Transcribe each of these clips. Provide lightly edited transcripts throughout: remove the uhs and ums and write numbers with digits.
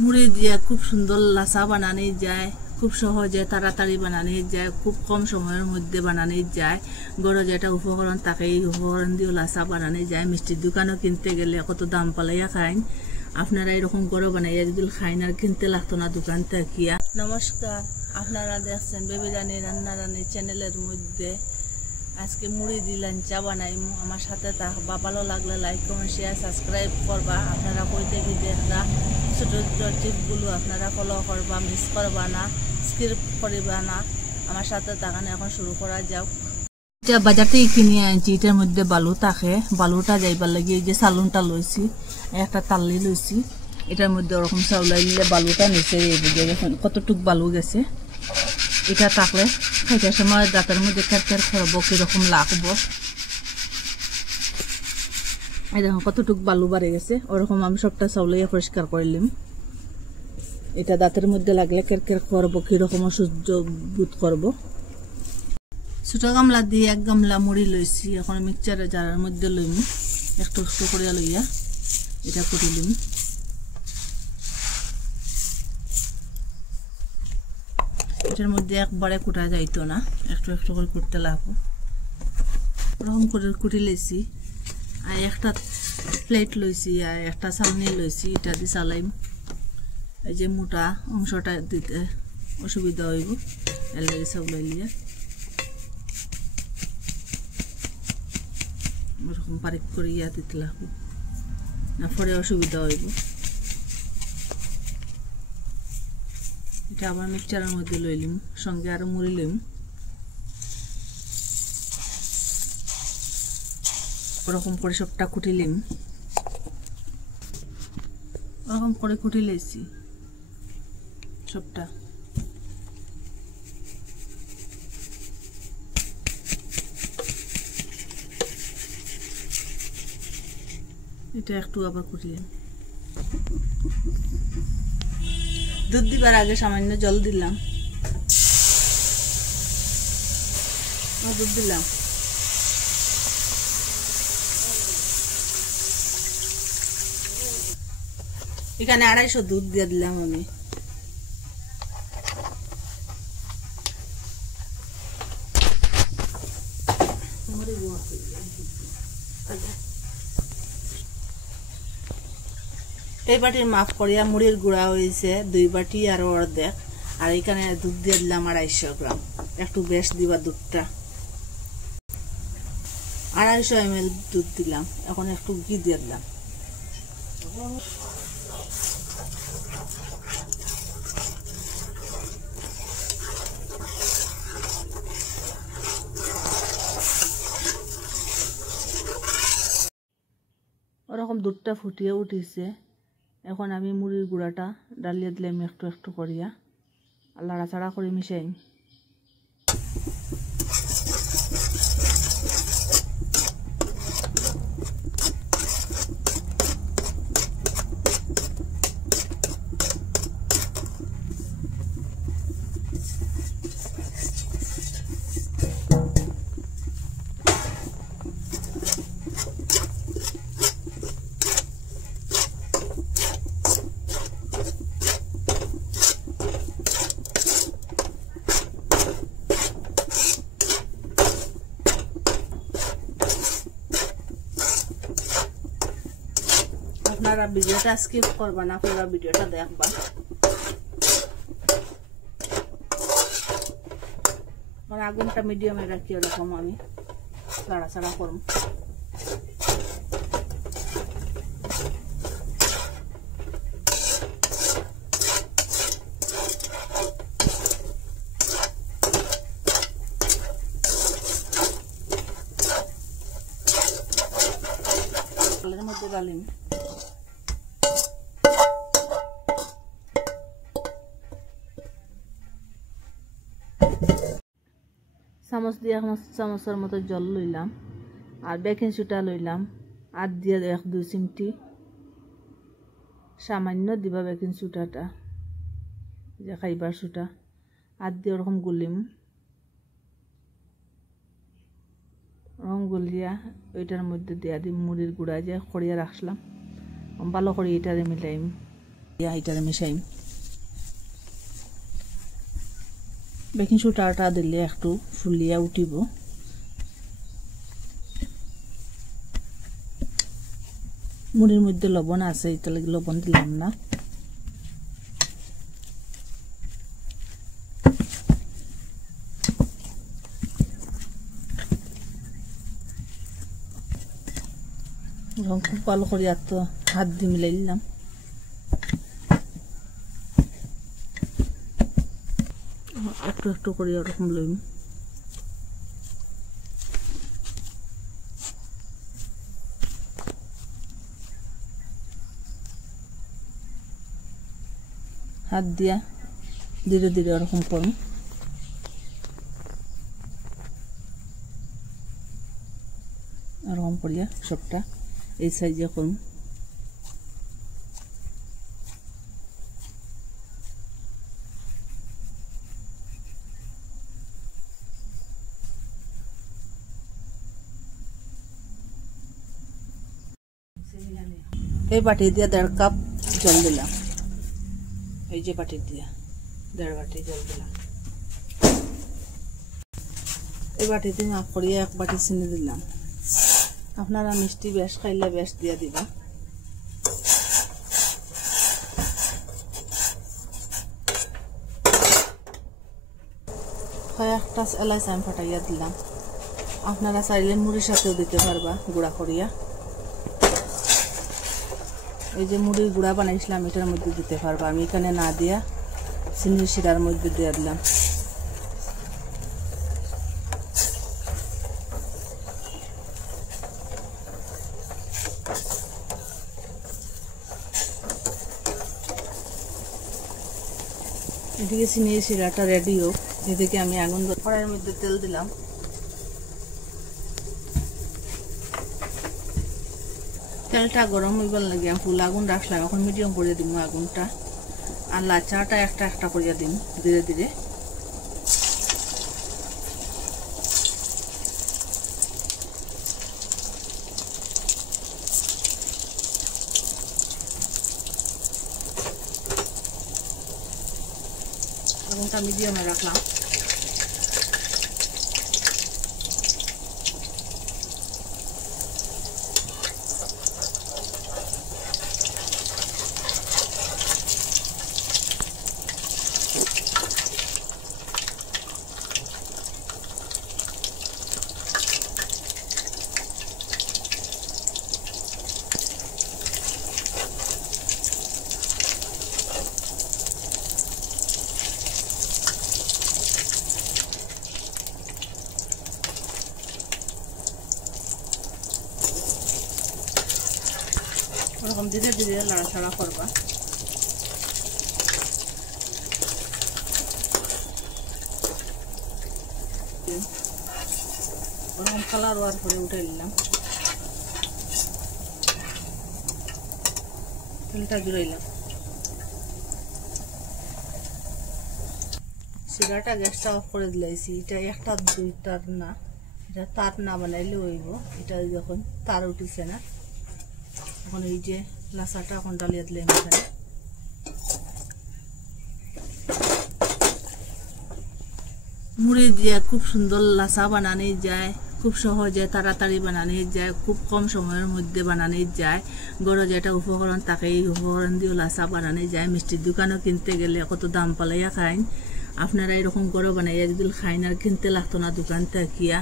মুড়ি দিয়ে খুব সুন্দর লাসা বানানো যায়, খুব সহজে তাড়াতাড়ি বানানো যায়, খুব কম সময়ের মধ্যে বানানো যায়। গড়ে যেটা উপকরণ থাকে এই উপকরণ দিয়ে লাসা বানানো যায়। মিষ্টির দোকানও কিনতে গেলে কত দাম পালাইয়া খাইন, আপনারা এরকম গড়ে বানাইয়া যদি খাইন আর কিনতে লাগতো না দোকান থেকে। নমস্কার, আপনারা দেখছেন বেবি রানী রান্না রানী চ্যানেলের মধ্যে। আজকে মুড়ি দিলেন চা বানাইমু, আমার সাথে থাকবা। ভালো লাগলে লাইক কমেন্ট শেয়ার সাবস্ক্রাইব করবা। আপনারা কই থেকে দেখরা ছোট ছোট টিপগুলো আপনারা ফলো করবা, মিস করবা না, স্কিপ করবা না। আমার সাথে থাকানো এখন শুরু করা যাও। এটা বাজার থেকে কিনে আনছি, এটার মধ্যে বালু থাকে। বালুটা যাইবার লাগে এই যে সালুনটা লইছি, একটা তাল্লি লইছি। এটার মধ্যে ওরকম চাউলাই নিলে বালুটা নিচে দেখুন কতটুক বালু গেছে। এটা থাকলে খাইটার সময় দাঁতের মধ্যে ক্যারক্যার করবো, কিরকম লাগবো। এই দেখুন কতটুক বালু বাড়ে গেছে। ওরকম আমি সবটা চাউলাইয়া পরিষ্কার করলাম। এটা দাঁতের মধ্যে লাগলে ক্যারক্যার করবো, কিরকম অসহ্য বোধ করবো। ছোট গামলা দিয়ে এক গামলা মুড়ি লইছি, এখন মিক্সচারে জারের মধ্যে লইম, একটু একটু করিয়া লইয়া এটা করিলিম। এটার মধ্যে একবারে কুটা যাইতো না, একটু একটু করে কুটতে লাগবো। ওরকম করে কুটি লইছি। আর একটা প্লেট লইছি আর একটা চালনি লইছি, এটা দিয়ে চালাইম। এই যে মোটা অংশটা দিতে অসুবিধা হইব, এর লাগে চাউলাই লিয়া ওরকম পারিক করে ইয়া দিতে লাগবো, না পরে অসুবিধা হইব। এটা আবার মিক্সচারের মধ্যে লইলিম, সঙ্গে আরো মুড়ি লইম। ওরকম করে সবটা কুটিলিম, ওরকম করে কুটি লইছি সবটা। এটা একটু আবার কুটিলাম। দুধ দিবার আগে সামান্য জল দিলাম, দুধ দিলাম। এখানে 250 দুধ দিয়ে দিলাম আমি। এই বাটির মাপ করিয়া মুড়ির গুঁড়া হয়েছে 2 বাটি আর অর্ধেক। আর এখানে দুধ দিয়ে দিলাম 250 গ্রাম। একটু বেশ দিবা দুধটা, 250 ml দুধ দিলাম। এখন একটু ঘি দিয়ে দিলাম। ওরকম দুধটা ফুটিয়ে উঠিছে। এখন আমি মুড়ির গুঁড়াটা ডালিয়ে দিলাম একটু একটু করিয়া, আর লাড়াচাড়া করে মিশাই। আপনারা ভিডিওটা স্কিপ করবা না, পুরো ভিডিওটা দেখবা। মানে আগুনটা মিডিয়ামে রাখি, এরকম আমি লাড়াচাড়া করব। এর মধ্যে ডালিম চামচ দিয়ে 1 চামচের মতো জল লইলাম, আর বেকিং সোডা লইলাম আর দিয়ে 1-2 চিমটি সামান্য দিবা বেকিং সোডাটা, যে খাইবার সোডা, আর দিয়ে ওরকম গুলিম। রং গুলিয়া ওইটার মধ্যে দিয়া দিই মুড়ির গুঁড়া যে খড়িয়া রাখলাম, ভালো করে এটারে মিলাইম। এটারে মিশাইম। বেকিং সোডাটা দিলে একটু ফুলিয়া উঠিব। মুড়ির মধ্যে লবণ আছে, এটা লাগে লবণ দিলাম না। খুব ভালো করে আর তো হাত দিয়ে মিলাই দিলাম। একটু একটু করে ওরকম লইম। হাত দিয়া ধীরে ধীরে ওরকম করুন। ওরকম করিয়া সবটা এই সাইজে করুন। এই বাটি দিয়ে 1.5 কাপ জল দিলাম। এই যে বাটি দিয়ে 1.5 বাটি জল দিলাম। এই বাটিতে মাপ করিয়া 1 বাটি চিনি দিলাম। আপনারা মিষ্টি বেশ খাইলে বেশ দিয়া দিবা। কয়েকটা এলাচ আমি ফাটাইয়া দিলাম। আপনারা চাইলে মুড়ির সাথেও দিতে পারবা গুঁড়া করিয়া। এই যে মুড়ির গুঁড়া বানাইছিলাম এটার মধ্যে দিতে পারবা। আমি এখানে না দিয়া চিনির শিরার মধ্যে দিয়ে দিলাম। এদিকে চিনির শিরাটা রেডি হোক, এদিকে আমি আগুন কড়াইয়ের মধ্যে তেল দিলাম। তেলটা গরম হইবার লাগে ফুল আগুন রাখলাম। এখন মিডিয়াম করে দিব আগুনটা। আর লাচাটা একটা একটা করিয়া দিন ধীরে ধীরে। আগুনটা মিডিয়ামে রাখলাম। ওরকম ধীরে ধীরে নাড়াচাড়া করবা। ওরকম কালার হওয়ার পরে উঠে নিলাম। তেলটা জুড়াইলাম। শিরাটা গ্যাসটা অফ করে দিলাইছি। এটা একটা দুইটার না, এটা তার না বানাইলে হইব। এটা যখন তার উঠিছে না, এখন এই যে লাসাটা এখন ডালিয়া দিলাম এখানে। মুড়ি দিয়ে খুব সুন্দর লাসা বানানো যায়, খুব সহজে তাড়াতাড়ি বানানো যায়, খুব কম সময়ের মধ্যে বানানো যায়। গড়ে যেটা উপকরণ থাকে এই উপকরণ দিয়ে লাসা বানানো যায়। মিষ্টির দোকানেও কিনতে গেলে কত দাম পালাইয়া খাইন। আপনারা এরকম গড়ে বানাইয়া যদি খাইন আর কিনতে লাগতো না দোকান থাকিয়া।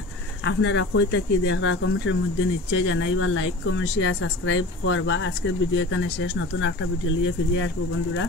আপনারা কই থাকি দেখরা কমেন্টের মধ্যে নিশ্চয় জানাইবা। লাইক কমেন্ট শেয়ার সাবস্ক্রাইব করবা। আজকের ভিডিও এখানে শেষ। নতুন একটা ভিডিও নিয়ে ফিরে আসবো বন্ধুরা।